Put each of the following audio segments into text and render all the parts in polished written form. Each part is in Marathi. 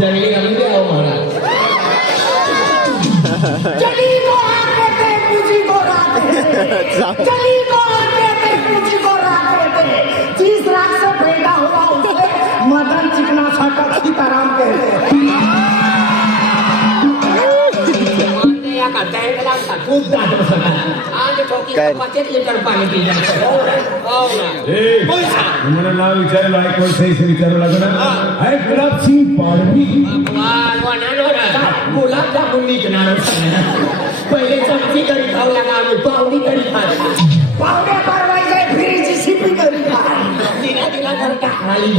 जंगली रंग आओ महाराज चली को आके थे पूजी को राते चली को आके थे पूजी को राते 30 लाख से पैदा हुआ उसे मदन चिकना छाका सीताराम कहते खूप जातो सगळा आज ठोकी 5 लिटर पाणी मला नाव विचारायला एक वर्ष विचारावं लागलं अरे गुलाबसिंग पाडवी गुलाब जामुन विकणार पहिले चमची करी खाऊ लागा आम्ही पावडी करी खात पावड्या पारवायच्या फिरीची शिपी करी तिला तिला घर टाकली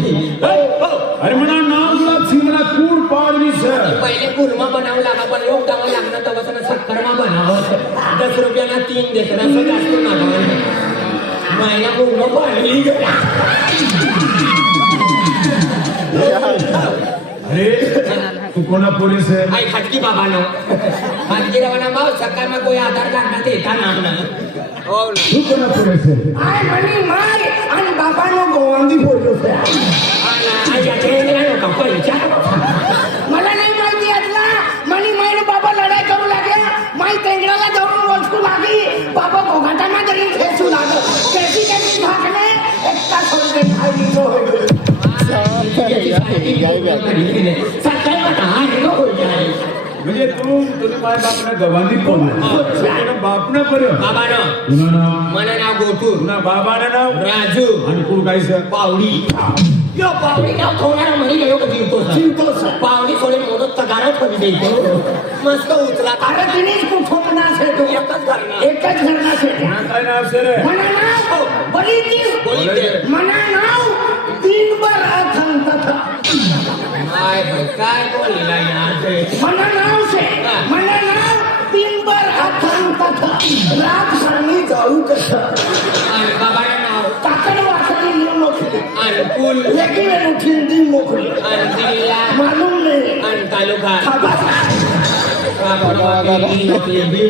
अरे म्हणा नाव गुलाबसिंग मला कूड पाडवी सर पहिले कुर्मा बनावं लागा पण लोक गावं लागणार तेव्हा सक्करमा बनावं 10 रुपयाला 3 देत असं जास्त मागवलं महिना पूर्ण पाडली अरे तू कोणा पोलीस आहे आई खाटकी बाबानो खाटकी रवाना भाव सकाळ में कोई आधार कार्ड ना देता ना हो तू कोणा पोलीस आहे आय म्हणी माय आणि बाबानो गोवंदी बोललो आई याचे का पैसा मला नाही माहिती यातला म्हणी मायने बाबा लढाई करू लागला माई तेंगडाला जाऊन रोजकू लागी बाबा गोघाटांना तरी खेचू लागलं कैसी कैसी भागले एकटा सोडले खाली होय म्हणजे तू तुझ्या माय बापना गवांदी कोण बापना पर्यंत बाबानं तुझं नाव मला नाव गोटू तुझा बाबानं नाव राजू आणि तू काय सर पावडी यो पावडी नाव ठेवणारा म्हणे योग जिंकतो पावडी थोडे मोदत तगारा ठेवी देतो मस्त उचला अरे तिनेच कुठं नाच तू एकच घरनाच काय नाव सर म्हणा नाव बरी ती म्हणा नाव दिनभर अथंत काय बोललेला यार म्हणा नाव से म्हणा नाव दिनभर अथंत रात सानी जाऊ कसं आणि बाबाचं नाव काकड वासरी लिहून मोकळी आणि पूल वेगळी उठून दिन मोकळी आणि जिल्हा मालूम नाही आणि तालुका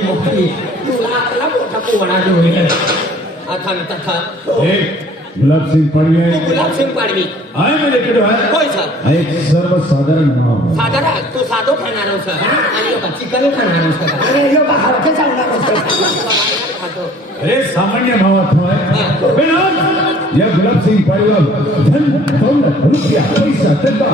मोकळी तुला आपला मोठा पोहणा जोडले अथान तथा गुलाबसिंग पाडवी आहे गुलाबसिंग पाडवी आहे माझ्याकडे आहे होय सर एक सर्वसाधारण नाव साधारण तू साधो खाणार होस आणि चिकन खाणार होस अरे यो बा हलके चालणार असतं खातो अरे सामान्य भावात होय पण या गुलाबसिंग पाडवीला धन दौलत रुपया पैसा टका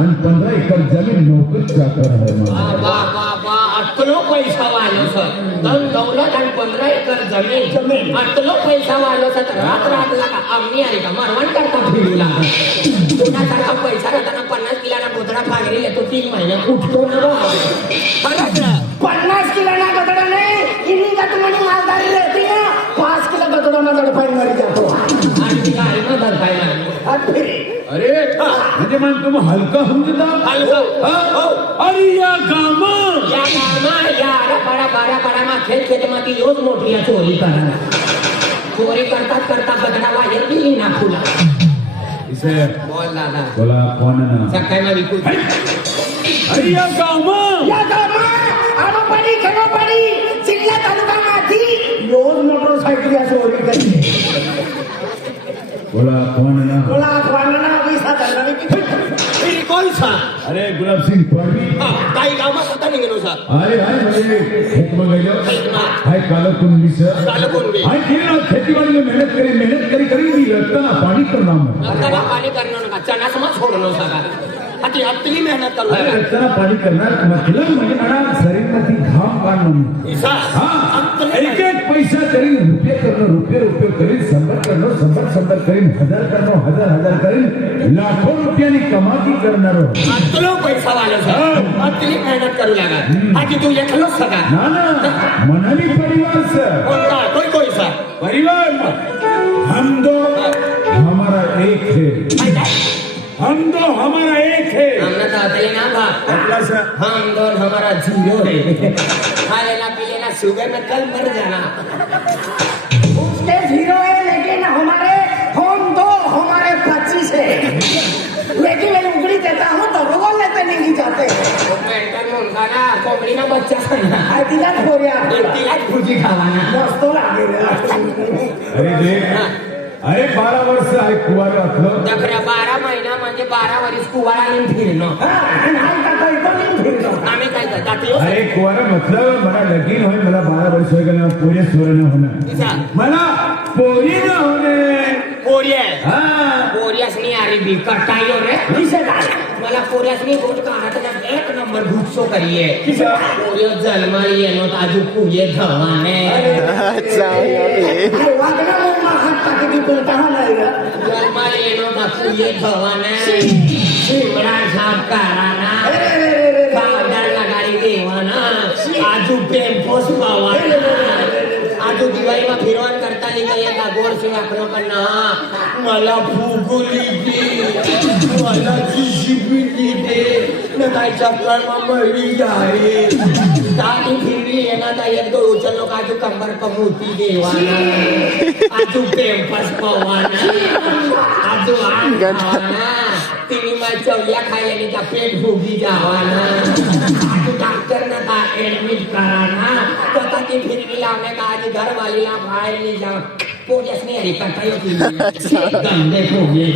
आणि 15 एकर जमीन नोकर चाकर आहे बा बा बा अटलो पैसा वालो सर धन दौलत आणि 15 एकर जमीन अटलो पैसा वालो सर रात रात लागा आम्ही आहे का मारवान करता फिरू लागा कोणासारखा पैसा राहताना 50 किलोना गोदडा फागरी येतो 3 महिने उठतो ना बा 50 किलोना गदडा नाही इन्हीं का तुम्हारी मालदारी रहती है 5 किलो गदडा ना दडपाई मर जातो आणि तिला आहे ना दडपाई अरे म्हणजे मग तुम हलका समजता अरे या गामा यार बडा मा खेत मध्ये योज मोठी या चोरी करतात गदडा वायर दिली ना फुला इसे बोल दादा बोला कोण ना सकाळी मा विकू अरे या गामा आडोपाडी खेडोपाडी जिल्हा तालुका माथी रोज मोटरसायकल या चोरी करते बोला कोण ना बोला वाणना पैसा धरला फिर कोण सा अरे गुलाबसिंग पाडवी काही गावात होता निघलो सा अरे हाय म्हणजे खेत में गयो हाय कालकुंडी सर कालकुंडी हाय केला खेतीबाड़ी में मेहनत करी भी रत्ना पानी करना में रत्ना पाणी करणं नका चना समाज सोडलो सका अति अतली मेहनत करू अरे रत्ना पानी करणार मतलब म्हणजे मला शरीर मध्ये घाम काढणं इसा हां एक पैसा करीन रुपये करीन संबर करीन हजार करीन लाखो रुपयानी कमाई करणार अतलो पैसा वाला सर अतली मेहनत करू लागा आधी तू एकलो सका ना मनाली परिवार सर कोणता कोई सा परिवार हम दो हमारा एक है हम दो हमारा एक है हमने तो अतली ना था अतला सर हम दो हमारा जीरो है खाले ना पीले ना शुगर में कल मर जाना उसके 0 है लेकिन हमारे हम दो हमारे 25 है लेकिन मैं उंगली देता हूँ तो रोग लेते नहीं जाते मेंटल मुलगा ना कोंबडी ना बच्चा खाना तिला खोऱ्या तिलाच भुजी खावाना मस्त लागेल अरे देख अरे 12 वर्ष आहे कुवार असलं 12 महिना म्हणजे 12 वर्ष कुवारा फिरणं पियो अरे कुआरा मतलब मला लगीन होय मला 12 वर्ष हो गए पूरे सोरे न होना मला पोरी न होने पोरिया हाँ पोरियासनी अरबी कटायो रे मला पोरियासनी गोट काढायचा एक नंबर गुस्सो करिये पोरियो जन्माली येनो ताजू कुये धवाने वागणं मग हात टाकी बोलता नाही ग जन्माली येनो ताजू कुये धवाने शिमडा छाप कराना कावदार लगाडी देवाना आजू पेंपोस पावाना आजू दिवाळीમાં फिरवण करता लिहिलं एका गोड शिवाकलो कन्ना मला फुगुली मला जीजीबी दे न काय चक्करमा मळी जाए दादी फिरली येना ता एक दो उचललो काजू कंबर कमूती देवाना आजू पेंपस पवाना आजू आना तिनी मा चवल्या खायली का पेट फुगी जावाना आजू डॉक्टर ना ता एडमिट कराना तता ती फिरली लावणे का आधी घरवालीला बाहेर ले जा पोलिस ने अरे कटायो की गंदे पोगे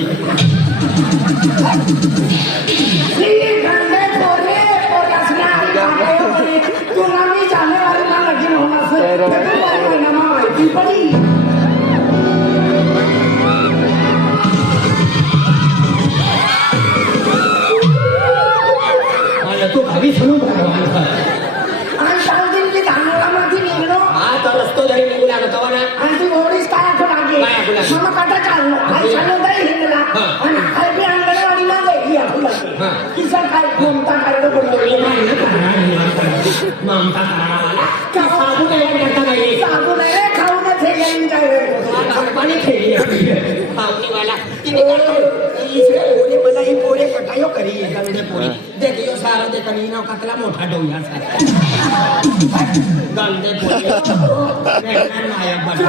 गंदे पोरे पोरसना तू नामी जाने वाले ना लगीन होना से नामा माहिती पडी मला तू भावी सुरू भगवान आणि सांगितली धानोळामध्ये निघलो हा तर रस्तो जरी निघू लागत हो ना आणि ती ओढीच काय आखो लागे काय आखो लागे? मग काटा चाललो आई चाललो दही हिंगला हा. आणि आई बी अंगणवाडी ना गई आखो लागे हा. किसा काय ममता काय बोललो ममता करावाला साबू काय करता नाही साबू नाही रे खाऊनच हे गेली काय पाणी खेळी पावनीवाला तिने इसरे पोरे मला ही पोरे कटायो करी गंदे पोरे देखियो सारा ते कनी ना कतला मोठा डोया गंदे पोरे नाया बड़ा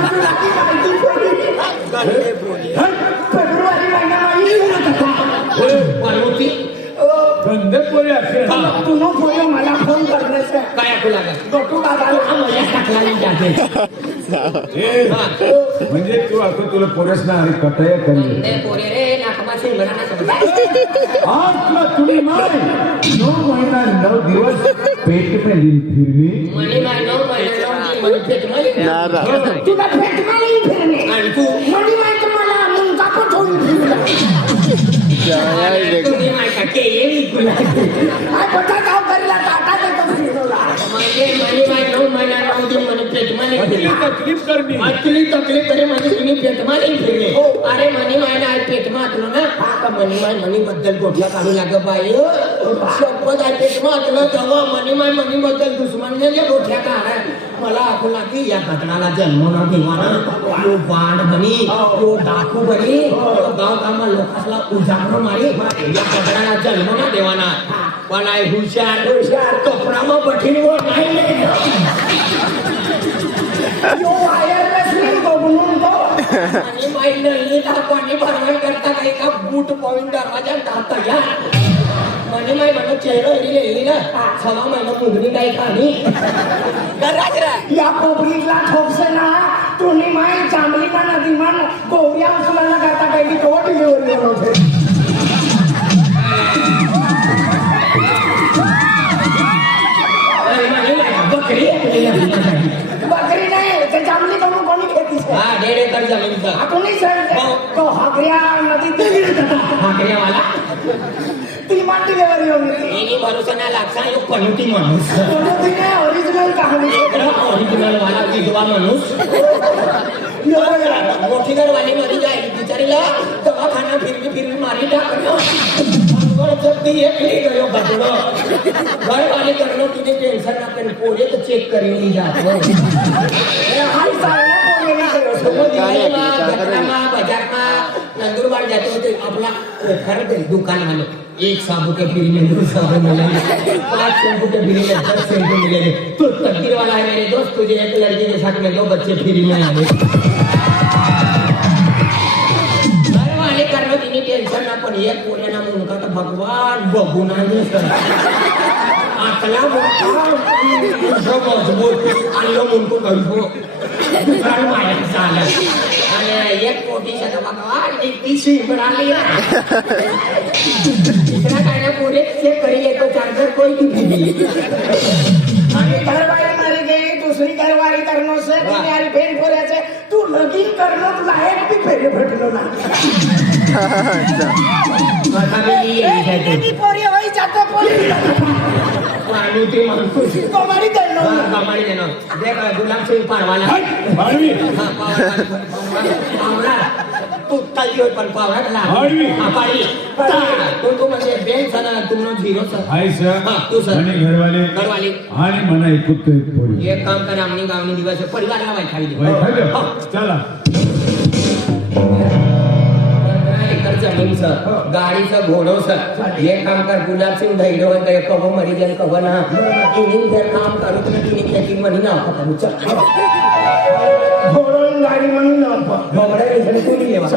गंदे पोरे फेब्रुवारी महिन्यामध्ये पार्वती गंदे पोरे असे तू नो फोन मला फोन करण्याचं काय खुला डॉक्टर दादा मला टाकला नाही जाते म्हणजे तू आता तुला पोरेस ना अरे कटाया करले गंदे पोरे रे नाकमाचे बराना समजा आत्मा तुड़ी माय 9 महीना 9 दिवस पेट में फिरली मनी मानो मन पेट मध्ये तुला भेटणार नाही फिरणे आणि तू मनी माहिती मला मुंगा पण ठेवून फिरला तुम्ही माहिती के येई तुला आ बटा गाव करीला टाटा देतो फिरवला म्हणजे मनी मानो मला राहू दे मन पेट मध्ये तकलीफ करनी आतली तकलीफ करे म्हणजे तुम्ही पेट मध्ये फिरले अरे मनी मायना आहे पेट मातलो ना का मनी माय मनी बद्दल गोठ्या काढू लाग बाई शपथ आहे पेट मातलो तेव्हा मनी बद्दल दुश्मनने जे गोठ्या काढा मला आपण लागी या घटनाला जन्म न देवाना यो बाण बनी यो डाकू बनी गाव गामा लोकांना उजागर मारी या घटनाला जन्म न देवाना पण आहे हुशार कपडामा बठीण वर नाही यो वायरलेस नाही तो म्हणून तो आणि माहिती पाणी भरवण करता काही का बूट पॉइंट दरवाजा टाकता या म्हणे माय म्हणून चेहरा लिहिली ना 6 महिना मुदरी काही खाणी या कोबरीला ठोकसे ना तुम्ही माय चांगलीला नदी मान गोऱ्या उचलायला करता काही तो डिलिव्हरी होते बकरी बकरी नाही ते जांभली म्हणून कोणी खेतीस हा 1.5 एकर जमीनचा तुम्ही सर तो हागऱ्या नदीत हाकऱ्यावाला ती मान डिलिव्हरी होती एनी भरोसा ना लागसा यो पनुती माणूस तिने ओरिजिनल कहाणी ओरिजिनल वाला विधवा माणूस मोठी घरवाली मरी जाईल बिचारीला दवाखाना फिरवी मारी टाकणं घरवाली करणं तिने टेन्शन ना पण पोरे तर चेक करीन ली जातो हाय चालला बाजारमा नंदुरबार जाते होते आपला खरं ते दुकान वाले एक साबू के फ्री में 2 साबू मिले 5 शैम्पू के फ्री में 10 शैम्पू मिले तो तकदीर वाला है मेरे दोस्त तुझे एक लड़की के साथ में 2 बच्चे फ्री में आए घरवाले करणं तिने टेन्शन ना पण एक पोऱ्याना मुलगा तर भगवान बघू नाही आतला मोठा मजबूत आणलं मुलगो घरगो दुकान मायाचा आला आणि एक कोटीच्या दबाका ती शिप मिळाली तिसरा काय ना पुढे चेक करी येतो चार्जर कोई की आणि घरवारी मारी गई दुसरी घरवारी करनो से तुम्हारी बहन पोऱ्याचे तू लगीन करणं तुला एक बी फेरे भेटलो ना एकेकी पोरी होई जातो पोरी मानुती माणूस कमारी देणं कमाडी देणं देख गुलाब सिंग पारवाला माळवी पावरा तू ताली होय पण पावरा कला माळवी पाडी तू म्हणजे बँक झाला तुमनो झिरो सर हाय सर हां तू सर आणि घरवाले आणि मना एकूत पोरी एक काम कर आमनी गावनी दिवस परिवारला वाई खावी बाई खाल्लं? चला एकर जमीन सर गाडीचं घोडो सर एक काम कर गुलाब सिंग धैर्यवंत एक कव मरी जन कव ना तिन्ही जर काम करू तर तिन्ही खेती मनी ना पकडू चल घोडून गाडी म्हणून नाव घोडा इकडे कोणी लेवा